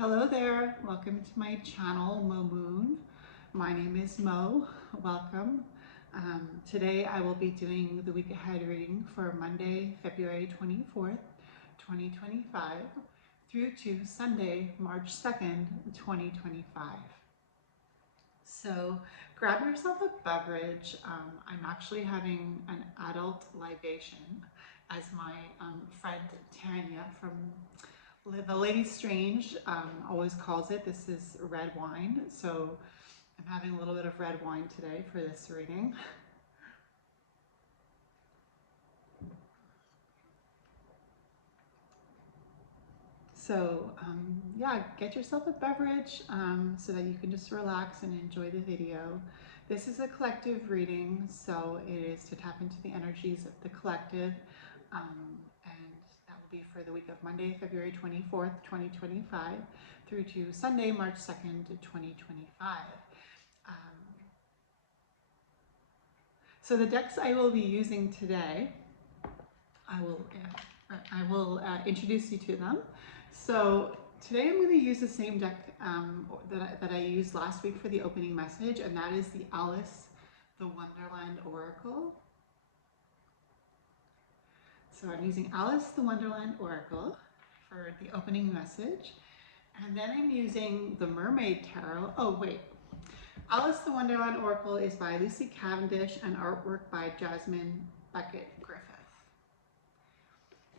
Hello there, welcome to my channel, Mo Moon. My name is Mo, welcome. Today I will be doing the week ahead reading for Monday, February 24th, 2025 through to Sunday, March 2nd, 2025. So grab yourself a beverage. I'm actually having an adult libation as my friend Tanya from the Lady Strange always calls it. This is red wine, so I'm having a little bit of red wine today for this reading. So yeah, get yourself a beverage so that you can just relax and enjoy the video. This is a collective reading, so it is to tap into the energies of the collective, and that will be for the week of Monday, February 24th, 2025 through to Sunday, March 2nd, 2025. So the decks I will be using today, I will introduce you to them. So today I'm going to use the same deck that I used last week for the opening message, and that is the Alice the Wonderland Oracle. So I'm using Alice the Wonderland Oracle for the opening message, and then I'm using the Mermaid Tarot. Oh wait, Alice the Wonderland Oracle is by Lucy Cavendish and artwork by Jasmine Beckett Griffith.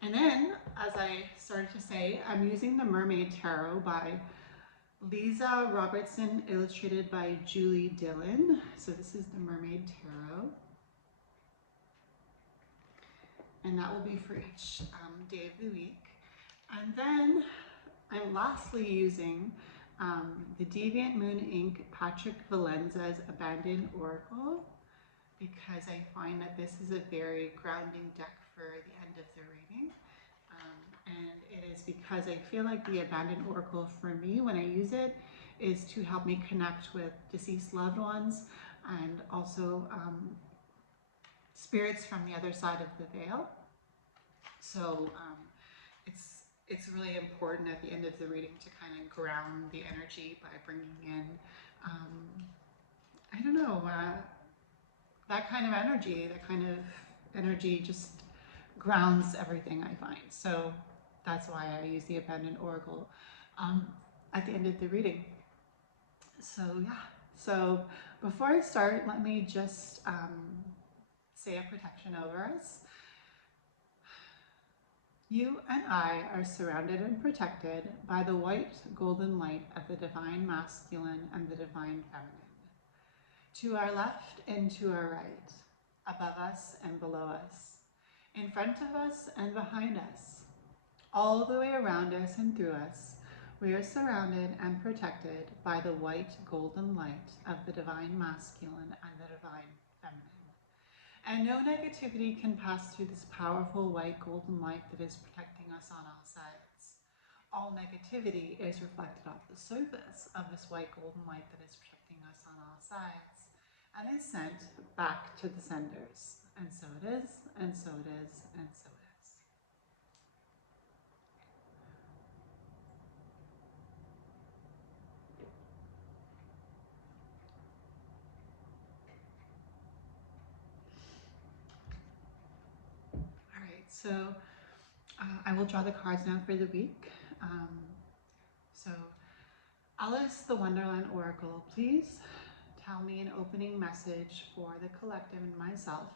And then, as I started to say, I'm using the Mermaid Tarot by Lisa Robertson, illustrated by Julie Dillon. So this is the Mermaid Tarot. And that will be for each day of the week. And then I'm lastly using the Deviant Moon Inc. Patrick Valenza's Abandoned Oracle, because I find that this is a very grounding deck for the end of the reading. And it is because I feel like the Abandoned Oracle for me, when I use it, is to help me connect with deceased loved ones and also spirits from the other side of the veil. So it's really important at the end of the reading to kind of ground the energy by bringing in, I don't know, that kind of energy just grounds everything I find. So that's why I use the Abandoned Oracle at the end of the reading. So yeah, so before I start, let me just say a protection over us. You and I are surrounded and protected by the white golden light of the divine masculine and the divine feminine. To our left and to our right, above us and below us, in front of us and behind us, all the way around us and through us, we are surrounded and protected by the white golden light of the divine masculine and the divine feminine. And no negativity can pass through this powerful white golden light that is protecting us on all sides. All negativity is reflected off the surface of this white golden light that is protecting us on all sides and is sent back to the senders. And so it is, and so it is, and so it is. All right, so I will draw the cards now for the week. So Alice the Wonderland Oracle, please tell me an opening message for the collective and myself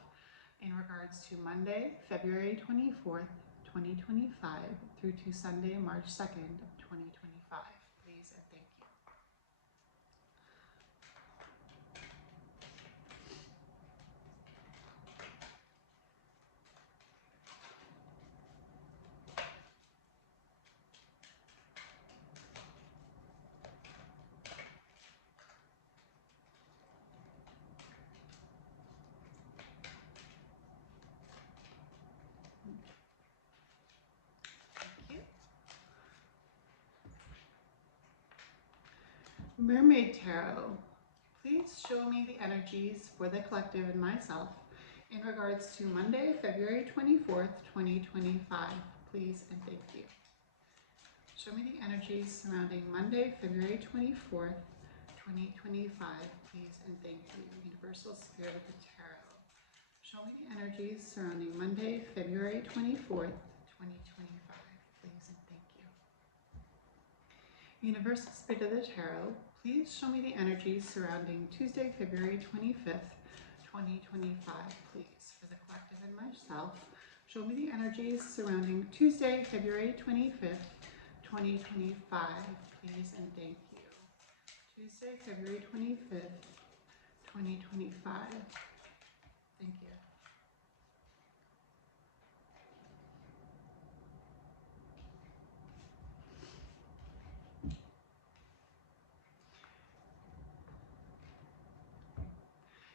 in regards to Monday, February 24th, 2025 through to Sunday, March 2nd, 2025. Please and thank you. Mermaid Tarot, please show me the energies for the collective and myself in regards to Monday, February 24th, 2025. Please and thank you. Show me the energies surrounding Monday, February 24th, 2025, please and thank you. Universal Spirit of the Tarot. Show me the energies surrounding Monday, February 24th, 2025, please and thank you. Universal Spirit of the Tarot, please show me the energies surrounding Tuesday, February 25th, 2025, please, for the collective and myself. Show me the energies surrounding Tuesday, February 25th, 2025, please and thank you. Tuesday, February 25th, 2025. Thank you.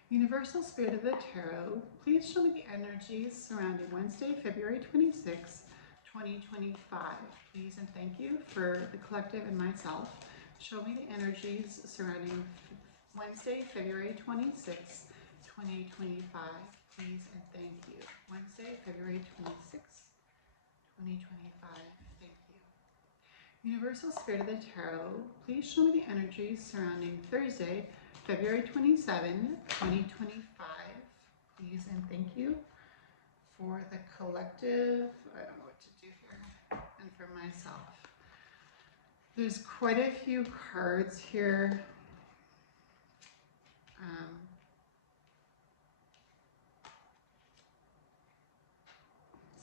Universal Spirit of the Tarot, please show me the energies surrounding Wednesday, February 26th, 2025. Please and thank you for the collective and myself. Show me the energies surrounding Wednesday, February 26th, 2025. Please and thank you. Wednesday, February 26th, 2025. Thank you. Universal Spirit of the Tarot, please show me the energies surrounding Thursday, February 27, 2025. Please and thank you for the collective. I don't know what to do here. And for myself. There's quite a few cards here.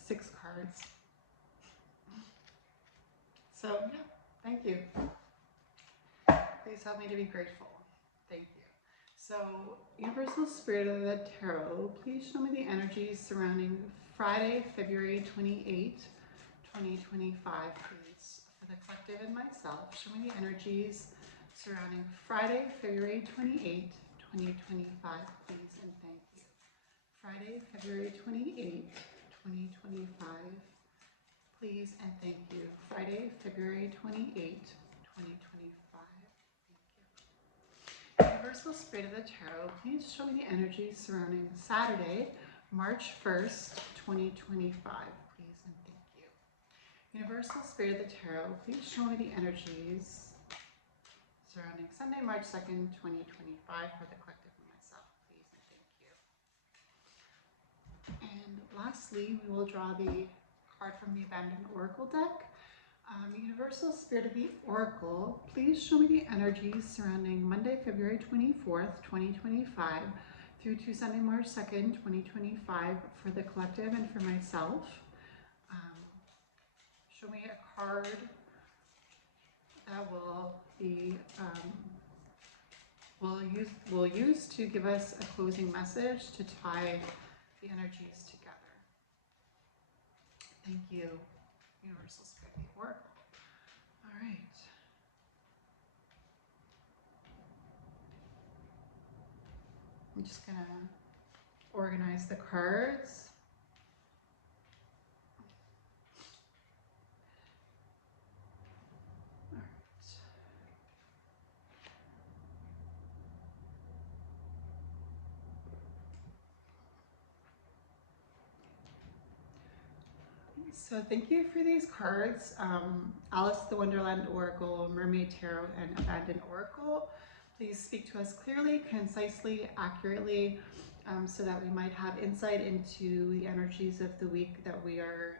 6 cards. So, yeah, thank you. Please help me to be grateful. Thank you. So, Universal Spirit of the Tarot, please show me the energies surrounding Friday, February 28, 2025, please. For the collective and myself, show me the energies surrounding Friday, February 28, 2025, please, and thank you. Friday, February 28, 2025, please, and thank you. Friday, February 28, 2025. Universal Spirit of the Tarot, please show me the energies surrounding Saturday, March 1st, 2025, please and thank you. Universal Spirit of the Tarot, please show me the energies surrounding Sunday, March 2nd, 2025 for the collective and myself, please and thank you. And lastly, we will draw the card from the Abandoned Oracle deck. Universal Spirit of the Oracle, please show me the energies surrounding Monday, February 24th, 2025 through to Sunday, March 2nd, 2025 for the collective and for myself. Show me a card that will be, we'll use to give us a closing message to tie the energies together. Thank you, Universal Spirit of the Oracle. All right. I'm just gonna organize the cards. All right. So thank you for these cards, Alice the Wonderland Oracle, Mermaid Tarot, and Abandoned Oracle. Please speak to us clearly, concisely, accurately, so that we might have insight into the energies of the week that we are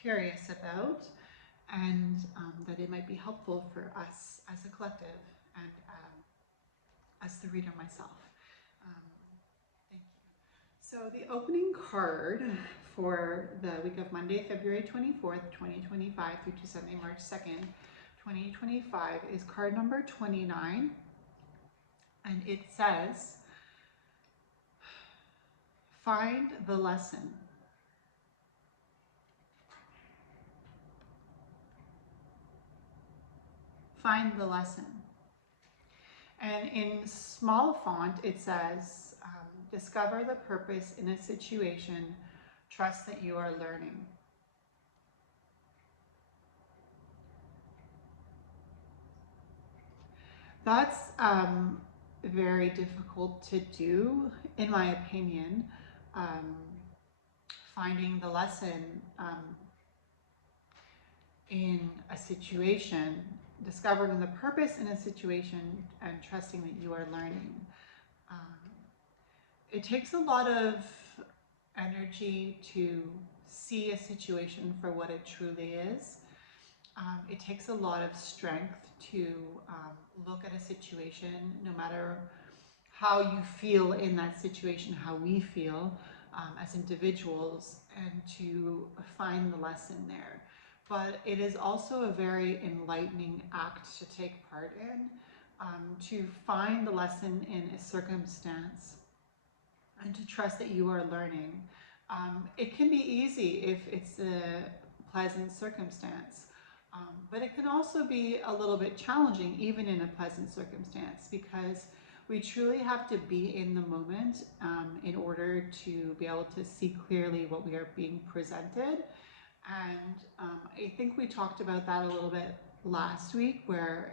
curious about, and that it might be helpful for us as a collective and as the reader myself. Thank you. So the opening card for the week of Monday, February 24th, 2025 through to Sunday, March 2nd, 2025 is card number 29, and it says, find the lesson. Find the lesson. And in small font, it says, discover the purpose in a situation, trust that you are learning. That's very difficult to do, in my opinion. Finding the lesson. in a situation, discovering the purpose in a situation, and trusting that you are learning. It takes a lot of energy to see a situation for what it truly is. It takes a lot of strength to look at a situation, no matter how you feel in that situation, how we feel as individuals, and to find the lesson there. But it is also a very enlightening act to take part in, to find the lesson in a circumstance and to trust that you are learning. It can be easy if it's a pleasant circumstance, but it can also be a little bit challenging even in a pleasant circumstance, because we truly have to be in the moment in order to be able to see clearly what we are being presented. And I think we talked about that a little bit last week, where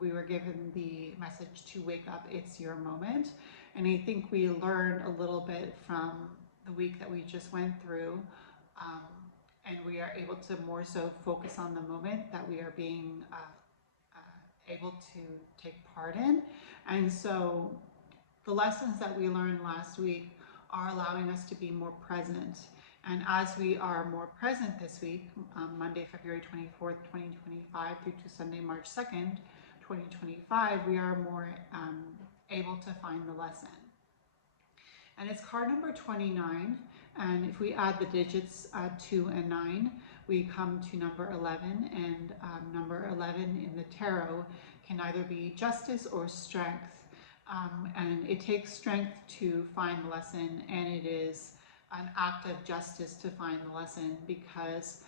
we were given the message to wake up, it's your moment. And I think we learned a little bit from the week that we just went through, and we are able to more so focus on the moment that we are being able to take part in. And so the lessons that we learned last week are allowing us to be more present. And as we are more present this week, Monday, February 24th, 2025 through to Sunday, March 2nd, 2025, we are more able to find the lesson. And it's card number 29. And if we add the digits 2 and 9, we come to number 11. And number 11 in the tarot can either be justice or strength. And it takes strength to find the lesson, and it is an act of justice to find the lesson, because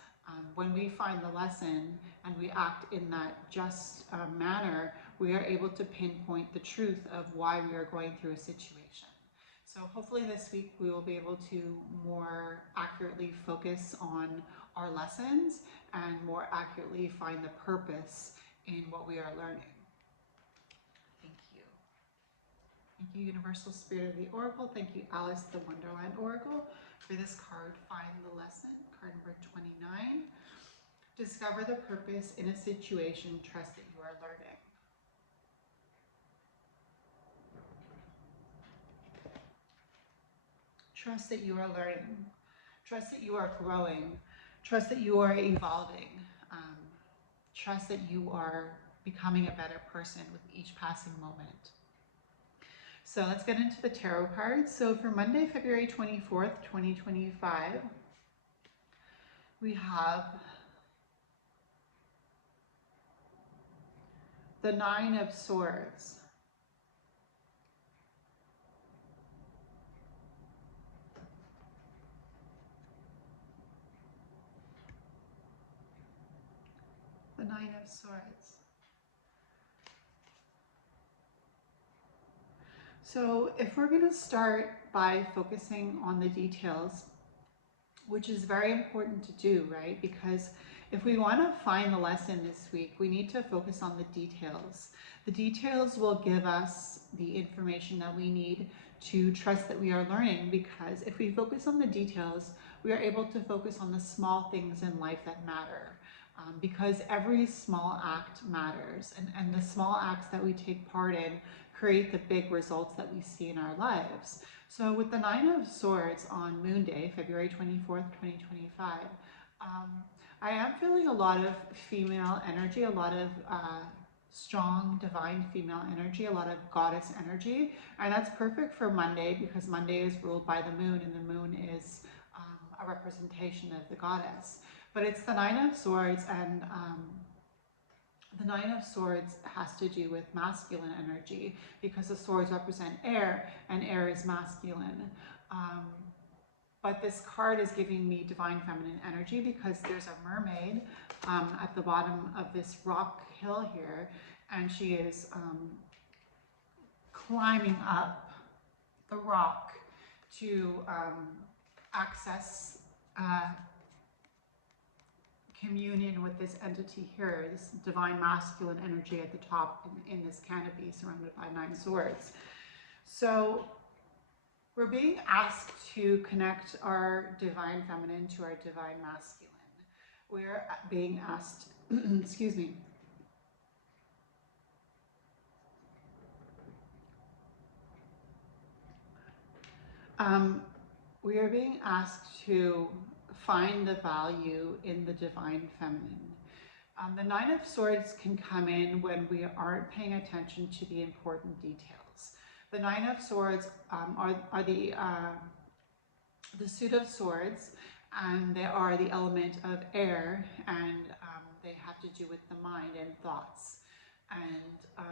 when we find the lesson and we act in that just manner, we are able to pinpoint the truth of why we are going through a situation. So hopefully this week we will be able to more accurately focus on our lessons and more accurately find the purpose in what we are learning. Thank you. Thank you, Universal Spirit of the Oracle. Thank you, Alice, the Wonderland Oracle, for this card, Find the Lesson, card number 29. Discover the purpose in a situation, trust that you are learning. Trust that you are learning. Trust that you are growing. Trust that you are evolving. Trust that you are becoming a better person with each passing moment. So let's get into the tarot cards. So for Monday, February 24th, 2025, we have the Nine of Swords. The Nine of Swords. So if we're going to start by focusing on the details, which is very important to do, right? Because if we want to find the lesson this week, we need to focus on the details. The details will give us the information that we need to trust that we are learning, because if we focus on the details, we are able to focus on the small things in life that matter. Because every small act matters, and the small acts that we take part in create the big results that we see in our lives. So with the Nine of Swords on Moon Day, February 24th, 2025, I am feeling a lot of female energy, a lot of strong divine female energy, a lot of goddess energy. And that's perfect for Monday, because Monday is ruled by the moon, and the moon is a representation of the goddess. But it's the Nine of Swords, and the Nine of Swords has to do with masculine energy, because the swords represent air, and air is masculine. But this card is giving me divine feminine energy, because there's a mermaid at the bottom of this rock hill here, and she is climbing up the rock to access communion with this entity here, this divine masculine energy at the top in this canopy surrounded by 9 swords. So we're being asked to connect our divine feminine to our divine masculine. We're being asked, excuse me, we are being asked to find the value in the divine feminine. The Nine of Swords can come in when we aren't paying attention to the important details. The Nine of Swords are the suit of swords, and they are the element of air, and they have to do with the mind and thoughts. And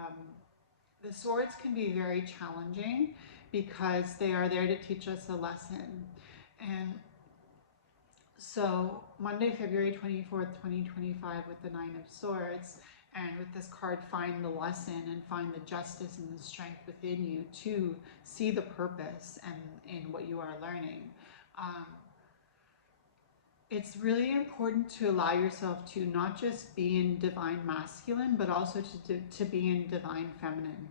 the swords can be very challenging because they are there to teach us a lesson. And so Monday, February 24th, 2025 with the Nine of Swords, and with this card, find the lesson and find the justice and the strength within you to see the purpose and in what you are learning. It's really important to allow yourself to not just be in divine masculine, but also to be in divine feminine.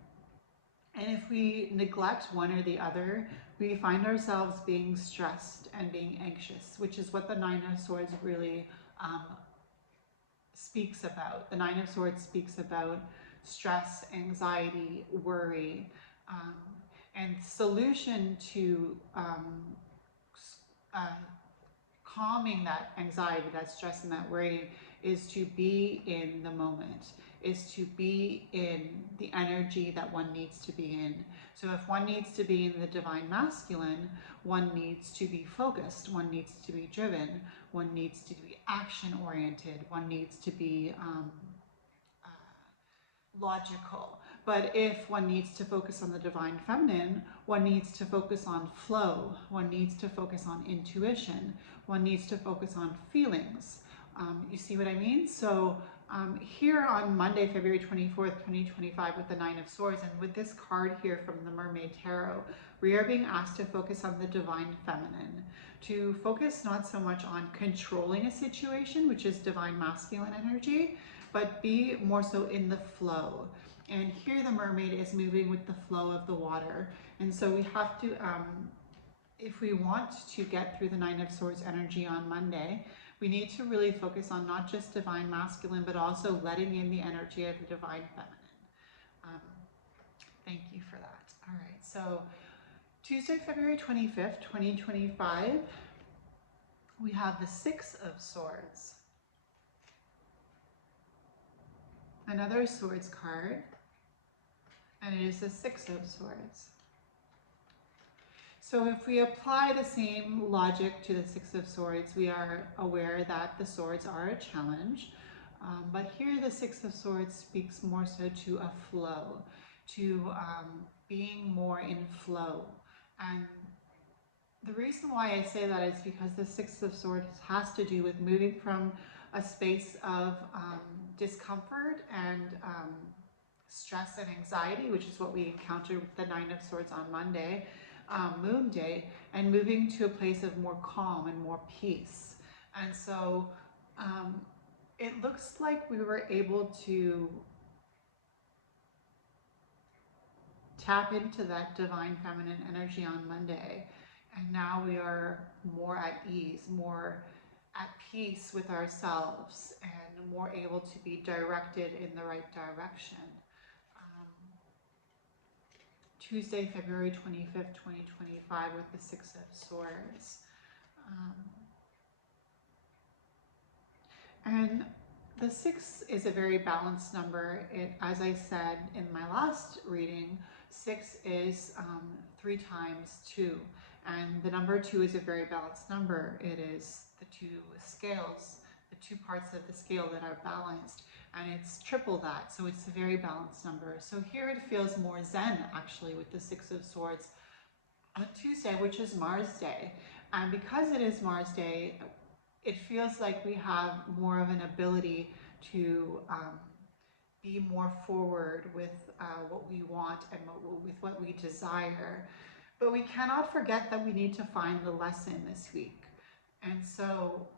And if we neglect one or the other, we find ourselves being stressed and being anxious, which is what the Nine of Swords really speaks about. The Nine of Swords speaks about stress, anxiety, worry, and solution to calming that anxiety, that stress, and that worry is to be in the moment, is to be in the energy that one needs to be in. So if one needs to be in the divine masculine, one needs to be focused, one needs to be driven, one needs to be action oriented, one needs to be logical. But if one needs to focus on the divine feminine, one needs to focus on flow, one needs to focus on intuition, one needs to focus on feelings. You see what I mean? So here on Monday, February 24th, 2025 with the Nine of Swords, and with this card here from the Mermaid Tarot, we are being asked to focus on the divine feminine, to focus not so much on controlling a situation, which is divine masculine energy, but be more so in the flow. And here the mermaid is moving with the flow of the water. And so we have to, if we want to get through the Nine of Swords energy on Monday, we need to really focus on not just divine masculine, but also letting in the energy of the divine feminine. Thank you for that. All right, so Tuesday, February 25th, 2025, we have the Six of Swords. Another Swords card, and it is the Six of Swords. So if we apply the same logic to the Six of Swords, we are aware that the swords are a challenge. But here the Six of Swords speaks more so to a flow, to being more in flow. And the reason why I say that is because the Six of Swords has to do with moving from a space of discomfort and stress and anxiety, which is what we encountered with the Nine of Swords on Monday, Moon Day, and moving to a place of more calm and more peace. And so it looks like we were able to tap into that divine feminine energy on Monday, and now we are more at ease, more at peace with ourselves, and more able to be directed in the right direction. Tuesday, February 25th, 2025 with the Six of Swords. And the 6 is a very balanced number. As I said in my last reading, 6 is 3 times 2. And the number 2 is a very balanced number. It is the 2 scales, the 2 parts of the scale that are balanced. And it's triple that, so it's a very balanced number. So here it feels more zen, actually, with the Six of Swords on Tuesday, which is Mars Day. And because it is Mars Day, it feels like we have more of an ability to be more forward with what we want and with what we desire. But we cannot forget that we need to find the lesson this week. And so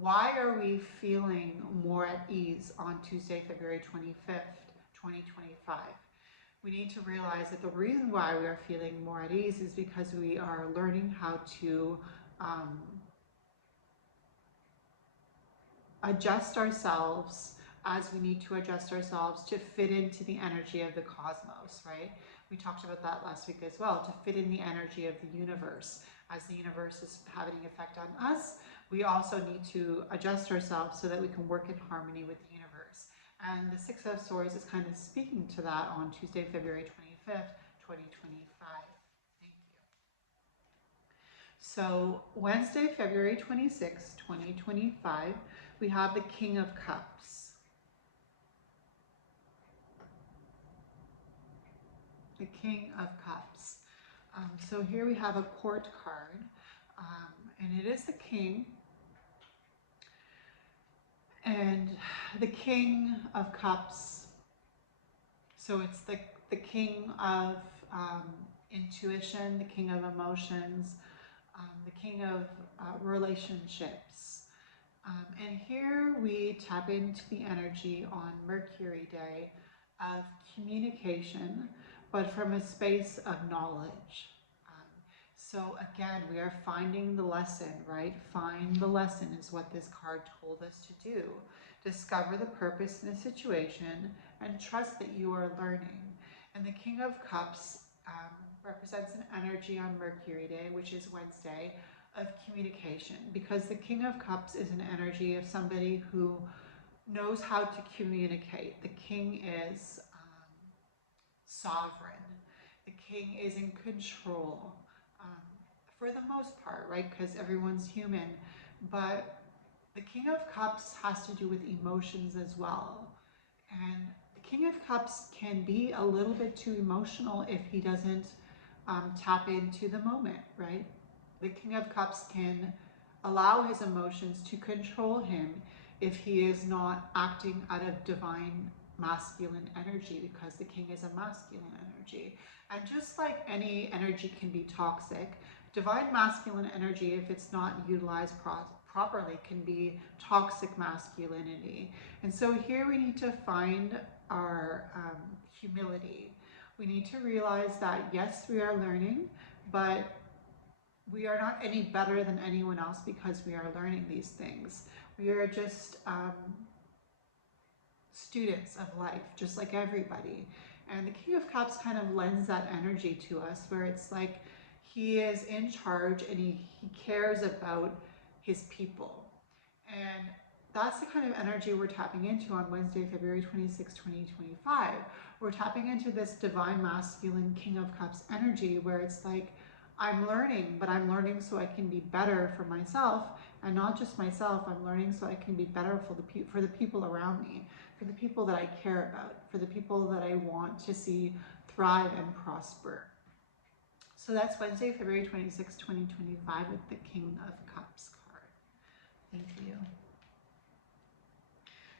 why are we feeling more at ease on Tuesday, February 25th, 2025? We need to realize that the reason why we are feeling more at ease is because we are learning how to adjust ourselves as we need to adjust ourselves to fit into the energy of the cosmos, right? We talked about that last week as well, to fit in the energy of the universe. As the universe is having an effect on us, we also need to adjust ourselves so that we can work in harmony with the universe. And the Six of Swords is kind of speaking to that on Tuesday, February 25th, 2025. Thank you. So Wednesday, February 26th, 2025, we have the King of Cups. The King of Cups. So here we have a court card, and it is the King. And the King of Cups, so it's the King of intuition, the King of emotions, the King of relationships. And here we tap into the energy on Mercury Day of communication, but from a space of knowledge. So again, we are finding the lesson, right? Find the lesson is what this card told us to do. Discover the purpose in a situation and trust that you are learning. And the King of Cups represents an energy on Mercury Day, which is Wednesday, of communication, because the King of Cups is an energy of somebody who knows how to communicate. The King is sovereign. The King is in control. For the most part, right? Because everyone's human. But the King of Cups has to do with emotions as well. And the King of Cups can be a little bit too emotional if he doesn't tap into the moment, right? The King of Cups can allow his emotions to control him if he is not acting out of divine masculine energy, because the King is a masculine energy. And just like any energy can be toxic, divine masculine energy, if it's not utilized properly, can be toxic masculinity. And so here we need to find our humility. We need to realize that yes, we are learning, but we are not any better than anyone else because we are learning these things. We are just students of life, just like everybody. And the King of Cups kind of lends that energy to us, where it's like he is in charge and he cares about his people. And that's the kind of energy we're tapping into on Wednesday, February 26, 2025. We're tapping into this divine masculine King of Cups energy, where it's like, I'm learning, but I'm learning so I can be better for myself, and not just myself. I'm learning so I can be better for the people around me, for the people that I care about, for the people that I want to see thrive and prosper. So that's Wednesday, February 26, 2025 with the King of Cups card. Thank you.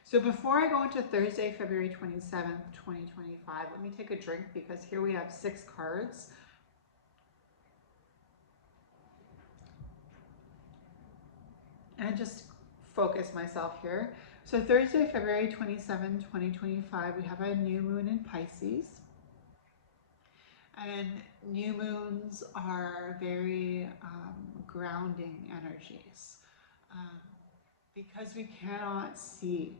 So before I go into Thursday, February 27th, 2025, let me take a drink, because here we have 6 cards. And just focus myself here. So Thursday, February 27, 2025, we have a new moon in Pisces. And new moons are very grounding energies, because we cannot see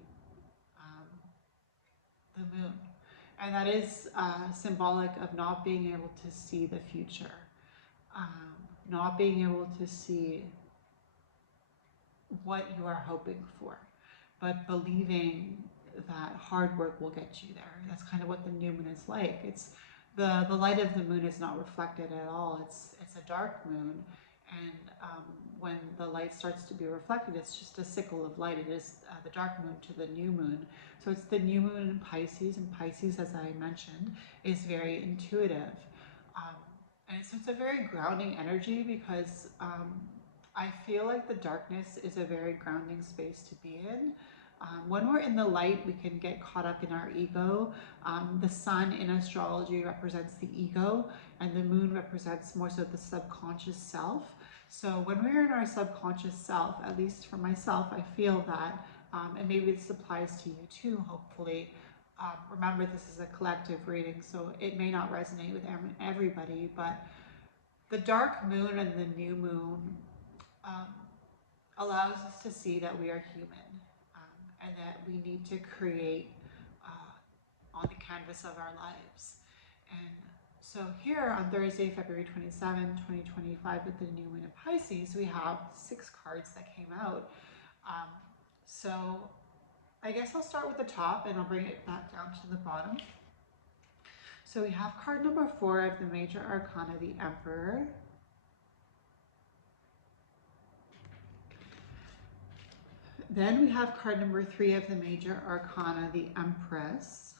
the moon. And that is symbolic of not being able to see the future, not being able to see what you are hoping for, but believing that hard work will get you there. That's kind of what the new moon is like. It's the light of the moon is not reflected at all. It's a dark moon, and when the light starts to be reflected, it's just a sickle of light. It is the dark moon to the new moon. So it's the new moon in Pisces, and Pisces, as I mentioned, is very intuitive, and so it's a very grounding energy, because I feel like the darkness is a very grounding space to be in. When we're in the light, we can get caught up in our ego. The sun in astrology represents the ego, and the moon represents more so the subconscious self. So when we're in our subconscious self, at least for myself, I feel that, and maybe this applies to you too, hopefully. Remember, this is a collective reading, so it may not resonate with everybody, but the dark moon and the new moon allows us to see that we are human. and that we need to create on the canvas of our lives. And so here on Thursday, February 27, 2025, with the new moon in Pisces, we have 6 cards that came out. So I guess I'll start with the top and I'll bring it back down to the bottom. So we have card number 4 of the Major Arcana, the Emperor. Then we have card number 3 of the Major Arcana, the Empress.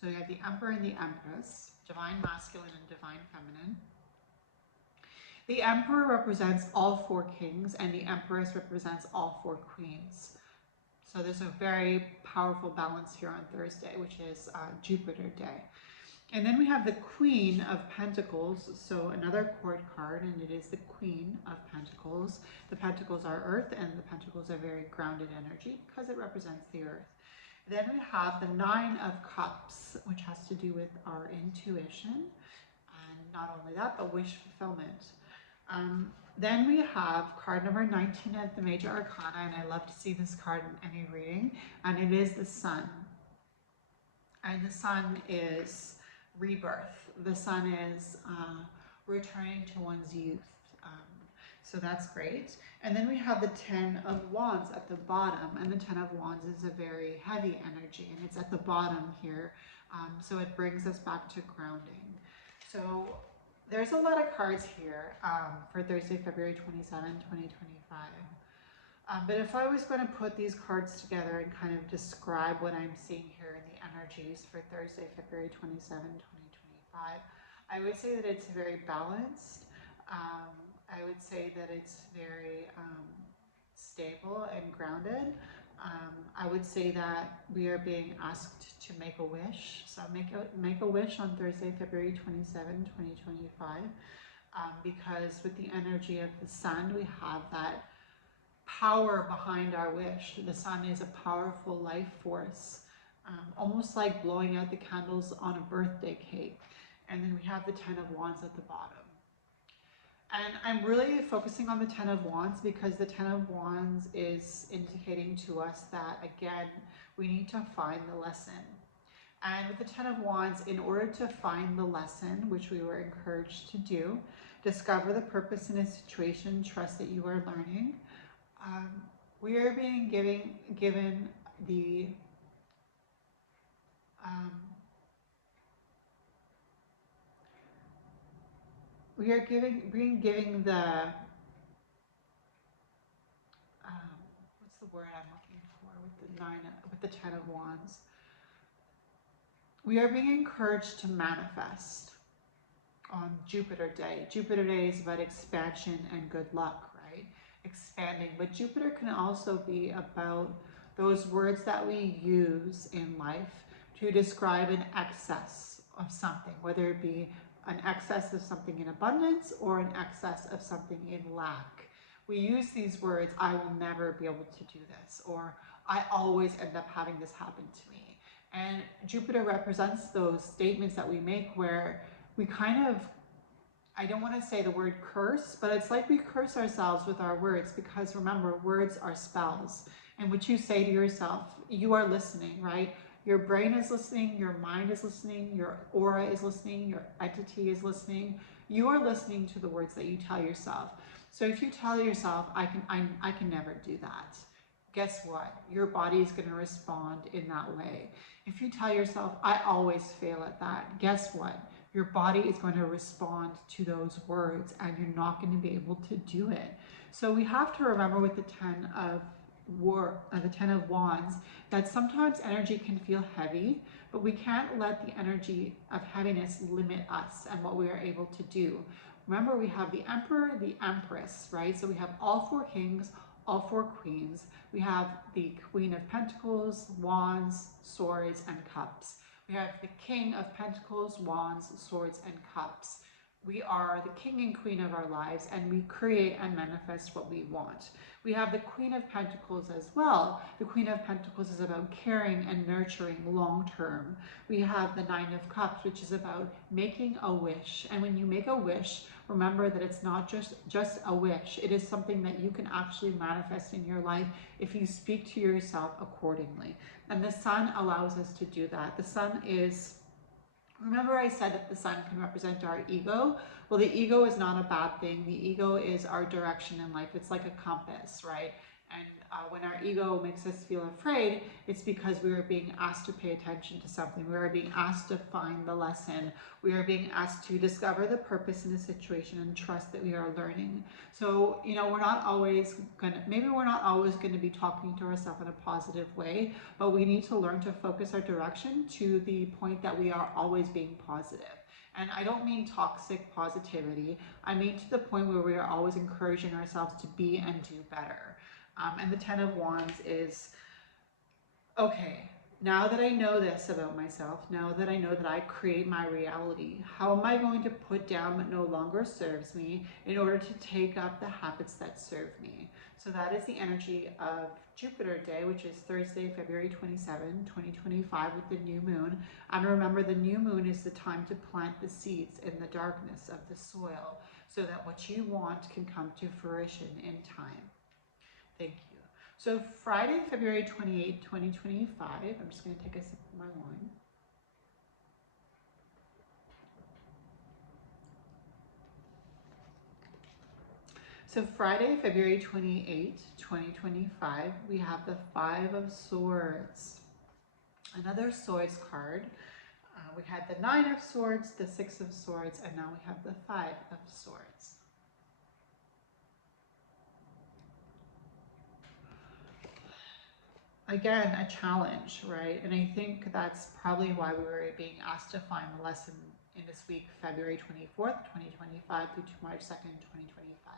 So we have the Emperor and the Empress, Divine Masculine and Divine Feminine. The Emperor represents all 4 kings and the Empress represents all 4 queens. So there's a very powerful balance here on Thursday, which is Jupiter Day. And then we have the Queen of Pentacles, so another court card, and it is the Queen of Pentacles. The Pentacles are Earth, and the Pentacles are very grounded energy because it represents the Earth. Then we have the 9 of Cups, which has to do with our intuition, and not only that, but wish fulfillment. Then we have card number 19 of the Major Arcana, and I love to see this card in any reading, and it is the Sun. And the Sun is rebirth. The Sun is returning to one's youth. So that's great. And then we have the 10 of Wands at the bottom, and the 10 of Wands is a very heavy energy, and it's at the bottom here. So it brings us back to grounding. So there's a lot of cards here for Thursday, February 27, 2025. But if I was going to put these cards together and kind of describe what I'm seeing here in the energies for Thursday, February 27, 2025, I would say that it's very balanced. I would say that it's very stable and grounded. I would say that we are being asked to make a wish. So make a wish on Thursday, February 27, 2025, because with the energy of the Sun, we have that power behind our wish. The Sun is a powerful life force, almost like blowing out the candles on a birthday cake. And then we have the 10 of Wands at the bottom. And I'm really focusing on the 10 of Wands because the 10 of Wands is indicating to us that, again, we need to find the lesson. And with the 10 of Wands, in order to find the lesson, which we were encouraged to do, discover the purpose in a situation, trust that you are learning, we are being given the being given the what's the word I'm looking for with the 10 of Wands? We are being encouraged to manifest on Jupiter Day. Jupiter Day is about expansion and good luck, right? Expanding, but Jupiter can also be about those words that we use in life to describe an excess of something, whether it be an excess of something in abundance or an excess of something in lack. We use these words, I will never be able to do this, or I always end up having this happen to me. And Jupiter represents those statements that we make where we kind of, I don't want to say the word curse, but it's like we curse ourselves with our words, because remember, words are spells. And what you say to yourself, you are listening, right? Your brain is listening, your mind is listening, your aura is listening, your entity is listening. You are listening to the words that you tell yourself. So if you tell yourself, I can never do that, guess what? Your body is going to respond in that way. If you tell yourself, I always fail at that, guess what? Your body is going to respond to those words and you're not going to be able to do it. So we have to remember with the 10 of Wands, that sometimes energy can feel heavy, but we can't let the energy of heaviness limit us and what we are able to do. Remember, we have the Emperor, the Empress, right? So we have all 4 kings, all 4 queens. We have the Queen of Pentacles, Wands, Swords, and Cups. We have the King of Pentacles, Wands, Swords, and Cups. we are the king and queen of our lives, and we create and manifest what we want. We have the Queen of Pentacles as well. The Queen of Pentacles is about caring and nurturing long term. We have the Nine of Cups, which is about making a wish. And when you make a wish, remember that it's not just a wish. It is something that you can actually manifest in your life if you speak to yourself accordingly. And the Sun allows us to do that. The Sun is, remember I said that the Sun can represent our ego? Well, the ego is not a bad thing. The ego is our direction in life. It's like a compass, right? And when our ego makes us feel afraid, it's because we are being asked to pay attention to something. We are being asked to find the lesson. We are being asked to discover the purpose in a situation and trust that we are learning. So, you know, we're not always gonna be talking to ourselves in a positive way, but we need to learn to focus our direction to the point that we are always being positive. And I don't mean toxic positivity. I mean to the point where we are always encouraging ourselves to be and do better. And the Ten of Wands is, okay, now that I know this about myself, now that I know that I create my reality, how am I going to put down what no longer serves me in order to take up the habits that serve me? So that is the energy of Jupiter Day, which is Thursday, February 27, 2025 with the new moon. And remember, the new moon is the time to plant the seeds in the darkness of the soil so that what you want can come to fruition in time. Thank you. So Friday, February 28, 2025, I'm just going to take a sip of my wine. So Friday, February 28, 2025, we have the Five of Swords. Another Swords card. We had the Nine of Swords, the Six of Swords, and now we have the Five of Swords. Again, a challenge, right? And I think that's probably why we were being asked to find the lesson in this week, February 24th, 2025 through to March 2nd, 2025.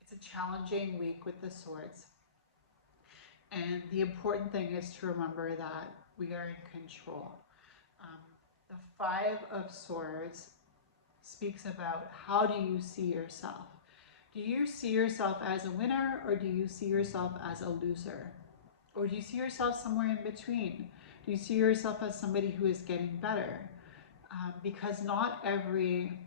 It's a challenging week with the swords. And the important thing is to remember that we are in control. The Five of Swords speaks about, how do you see yourself? Do you see yourself as a winner, or do you see yourself as a loser? Or do you see yourself somewhere in between? Do you see yourself as somebody who is getting better? Because not every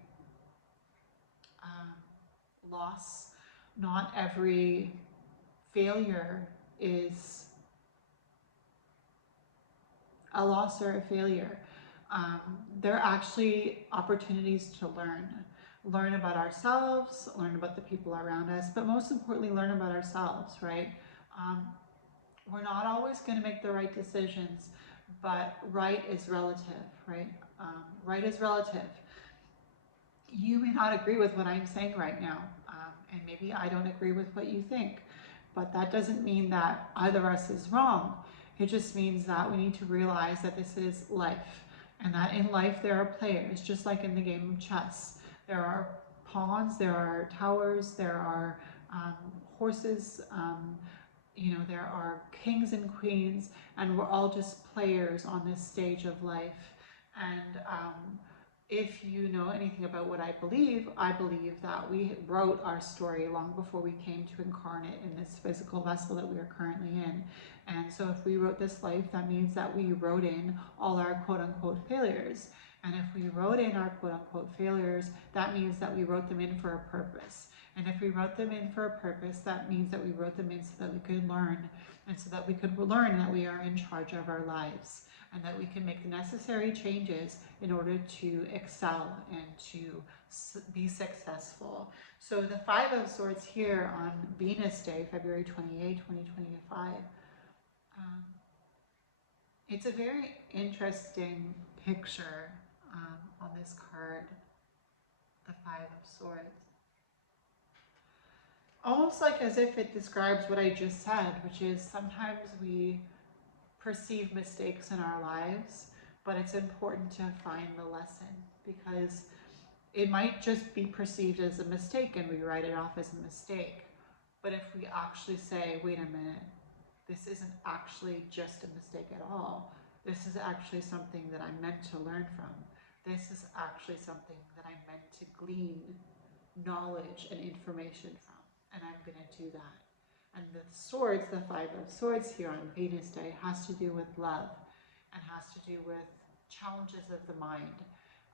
loss, not every failure is a loss or a failure. There are actually opportunities to learn about ourselves, learn about the people around us, but most importantly, learn about ourselves, right? We're not always going to make the right decisions, but right is relative, right? Right is relative. You may not agree with what I'm saying right now, and maybe I don't agree with what you think, but that doesn't mean that either of us is wrong. It just means that we need to realize that this is life, and that in life there are players, just like in the game of chess. There are pawns, there are towers, there are horses, you know, there are kings and queens, and we're all just players on this stage of life. And if you know anything about what I believe that we wrote our story long before we came to incarnate in this physical vessel that we are currently in. And so if we wrote this life, that means that we wrote in all our quote-unquote failures. And if we wrote in our quote-unquote failures, that means that we wrote them in for a purpose. And if we wrote them in for a purpose, that means that we wrote them in so that we could learn, and so that we could learn that we are in charge of our lives, and that we can make the necessary changes in order to excel and to be successful. So the Five of Swords here on Venus Day, February 28, 2025, it's a very interesting picture on this card, the Five of Swords. Almost like as if it describes what I just said, which is sometimes we perceive mistakes in our lives, but it's important to find the lesson, because it might just be perceived as a mistake and we write it off as a mistake. But if we actually say, wait a minute, this isn't actually just a mistake at all. This is actually something that I'm meant to learn from. This is actually something that I'm meant to glean knowledge and information from, and I'm going to do that. And the swords, the Five of Swords here on Venus Day, has to do with love and has to do with challenges of the mind.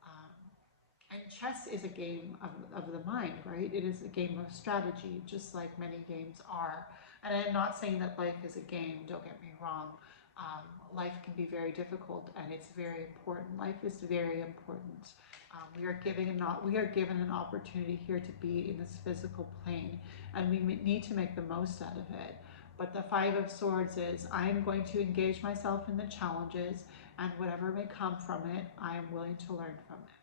Um, and chess is a game of the mind, right? It is a game of strategy, just like many games are. And I'm not saying that life is a game, don't get me wrong. Life can be very difficult and it's very important. Life is very important. We are given an opportunity here to be in this physical plane, and we need to make the most out of it. But the Five of Swords is, I am going to engage myself in the challenges, and whatever may come from it, I am willing to learn from it.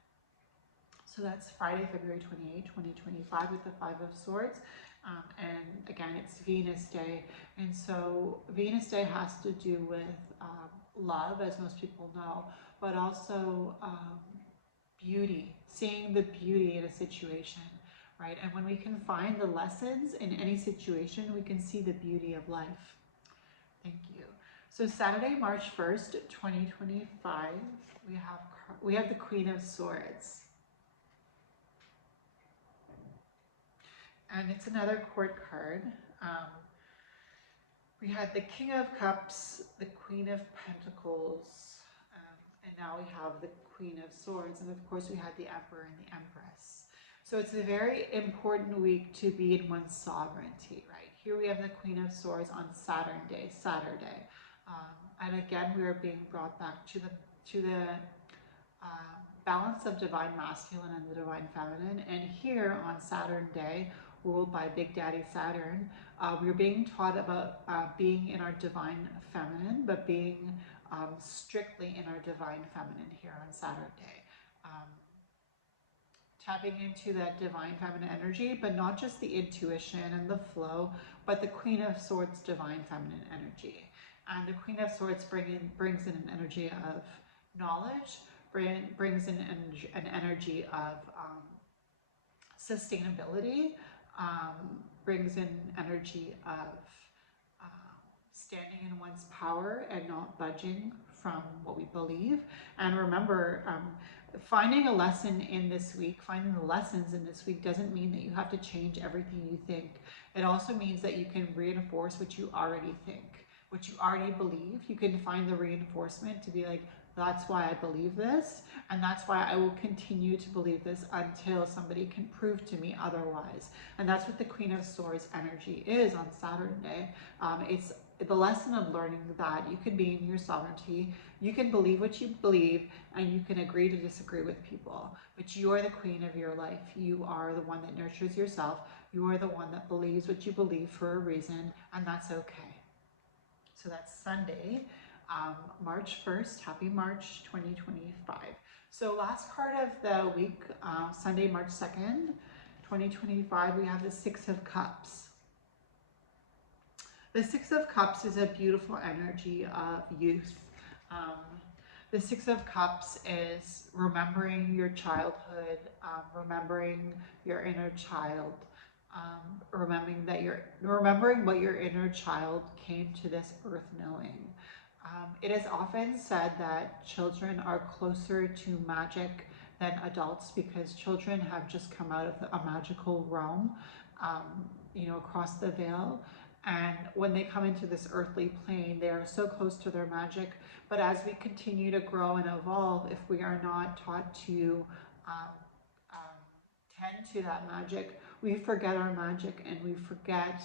So that's Friday, February 28, 2025 with the Five of Swords. And again, it's Venus Day. And so Venus Day has to do with love, as most people know, but also beauty, seeing the beauty in a situation, right? And when we can find the lessons in any situation, we can see the beauty of life. Thank you. So Saturday, March 1st, 2025, we have the Queen of Swords. And it's another court card. We had the King of Cups, the Queen of Pentacles, and now we have the Queen of Swords, and of course we had the Emperor and the Empress. So it's a very important week to be in one's sovereignty, right? Here we have the Queen of Swords on Saturday. And again, we are being brought back to the balance of divine masculine and the divine feminine. And here on Saturn Day, ruled by Big Daddy Saturn, we're being taught about being in our divine feminine, but being strictly in our divine feminine here on Saturn Day. Tapping into that divine feminine energy, but not just the intuition and the flow, but the Queen of Swords divine feminine energy. And the Queen of Swords brings in an energy of knowledge, brings in an energy of sustainability, brings in energy of standing in one's power and not budging from what we believe. And remember, finding a lesson in this week, finding the lessons in this week doesn't mean that you have to change everything you think. It also means that you can reinforce what you already think, what you already believe. You can find the reinforcement to be like, that's why I believe this, and that's why I will continue to believe this until somebody can prove to me otherwise. And that's what the Queen of Swords energy is on Saturn Day. It's the lesson of learning that you can be in your sovereignty, you can believe what you believe, and you can agree to disagree with people. But you are the queen of your life. You are the one that nurtures yourself. You are the one that believes what you believe for a reason, and that's okay. So that's Sunday, March 1st. Happy March 2025. So last card of the week, Sunday, March 2nd, 2025, we have the Six of Cups. The Six of Cups is a beautiful energy of youth. The Six of Cups is remembering your childhood, remembering your inner child, remembering what your inner child came to this earth knowing. It is often said that children are closer to magic than adults because children have just come out of a magical realm, across the veil. And when they come into this earthly plane, they are so close to their magic. But as we continue to grow and evolve, if we are not taught to tend to that magic, we forget our magic and we forget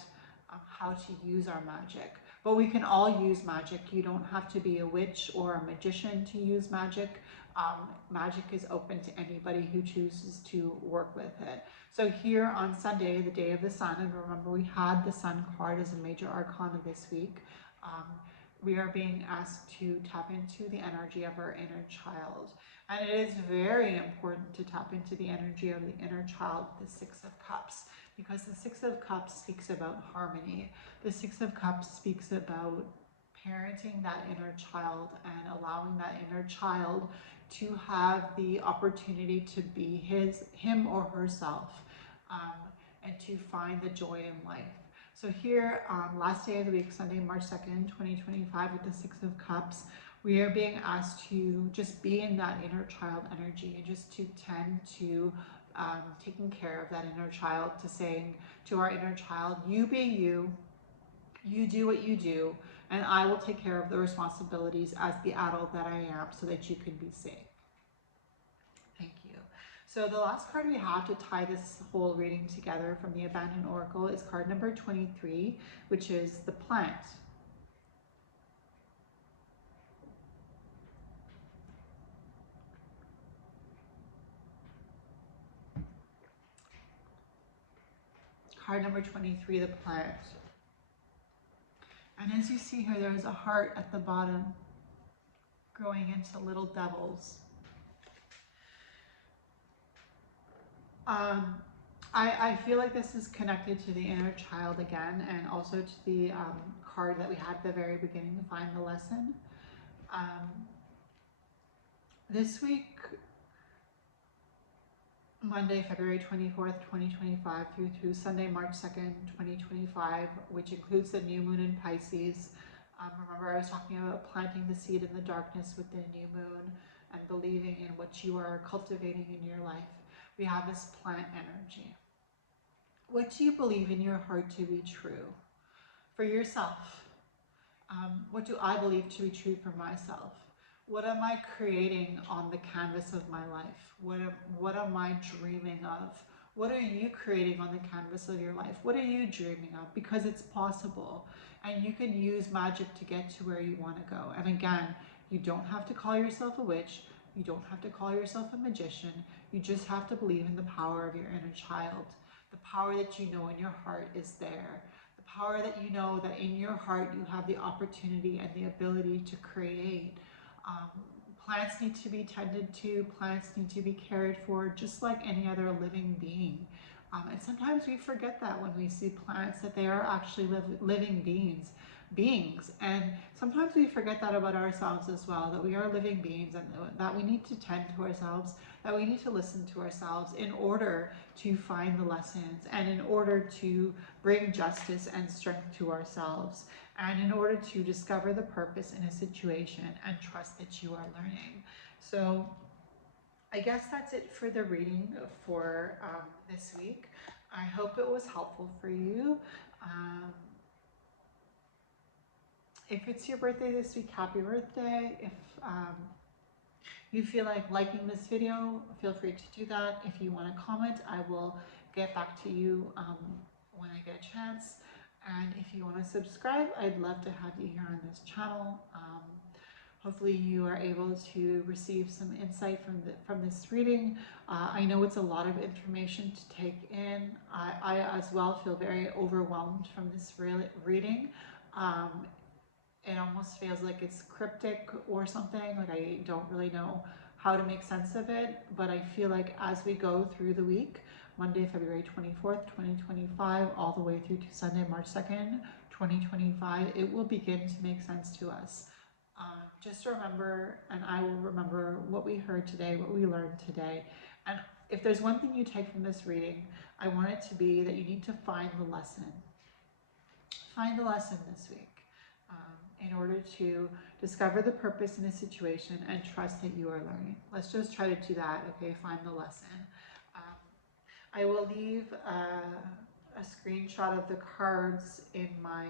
how to use our magic. But we can all use magic. You don't have to be a witch or a magician to use magic. Magic is open to anybody who chooses to work with it. So here on Sunday, the day of the sun, and remember we had the sun card as a major arcana this week, we are being asked to tap into the energy of our inner child. And it is very important to tap into the energy of the inner child, the Six of Cups, because the Six of Cups speaks about harmony. The Six of Cups speaks about parenting that inner child and allowing that inner child to have the opportunity to be him or herself, and to find the joy in life. So here, last day of the week, Sunday, March 2nd, 2025, with the Six of Cups, We are being asked to just be in that inner child energy and just to tend to taking care of that inner child, to saying to our inner child, you be you, you do what you do, and I will take care of the responsibilities as the adult that I am so that you can be safe. Thank you. So the last card we have to tie this whole reading together from the Abandoned Oracle is card number 23, which is the plant. Card number 23, the plant. And as you see here, there's a heart at the bottom growing into little devils. I feel like this is connected to the inner child again, and also to the card that we had at the very beginning to find the lesson. This week, Monday, February 24th, 2025 through Sunday, March 2nd, 2025, which includes the new moon in Pisces. Remember, I was talking about planting the seed in the darkness with the new moon and believing in what you are cultivating in your life. We have this plant energy. What do you believe in your heart to be true for yourself? What do I believe to be true for myself? What am I creating on the canvas of my life? What am I dreaming of? What are you creating on the canvas of your life? What are you dreaming of? Because it's possible, and you can use magic to get to where you want to go. And again, you don't have to call yourself a witch. You don't have to call yourself a magician. You just have to believe in the power of your inner child. The power that you know in your heart is there. The power that you know that in your heart you have the opportunity and the ability to create. Plants need to be tended to, plants need to be cared for, just like any other living being. And sometimes we forget that when we see plants, that they are actually living beings. And sometimes we forget that about ourselves as well, that we are living beings and that we need to tend to ourselves, that we need to listen to ourselves in order to find the lessons and in order to bring justice and strength to ourselves, and in order to discover the purpose in a situation and trust that you are learning. So I guess that's it for the reading for this week. I hope it was helpful for you. If it's your birthday this week, happy birthday. If you feel like liking this video, feel free to do that. If you want to comment, I will get back to you when I get a chance. And if you want to subscribe, I'd love to have you here on this channel. Hopefully you are able to receive some insight from this reading. I know it's a lot of information to take in. I as well feel very overwhelmed from this reading. It almost feels like it's cryptic or something, like I don't really know how to make sense of it, but I feel like as we go through the week, Monday, February 24th, 2025, all the way through to Sunday, March 2nd, 2025, it will begin to make sense to us. Just remember, and I will remember what we heard today, what we learned today. And if there's one thing you take from this reading, I want it to be that you need to find the lesson. Find the lesson this week in order to discover the purpose in a situation and trust that you are learning. Let's just try to do that, okay? Find the lesson. I will leave a screenshot of the cards in my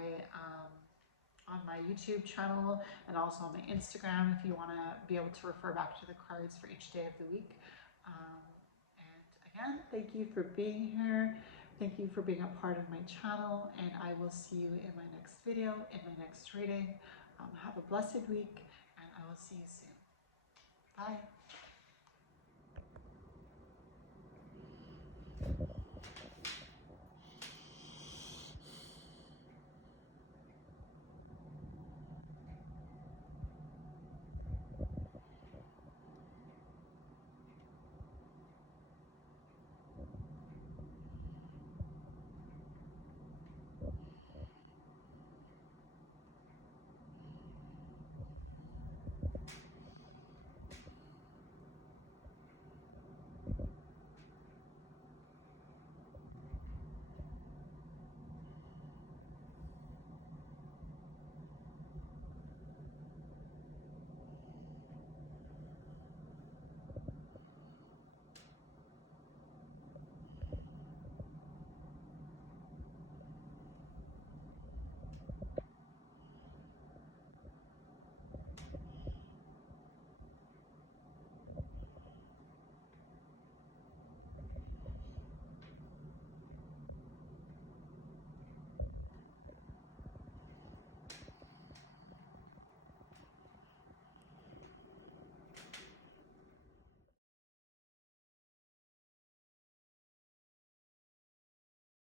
on my YouTube channel and also on my Instagram if you want to be able to refer back to the cards for each day of the week. And again, thank you for being here. Thank you for being a part of my channel, and I will see you in my next video, in my next reading. Have a blessed week, and I will see you soon. Bye.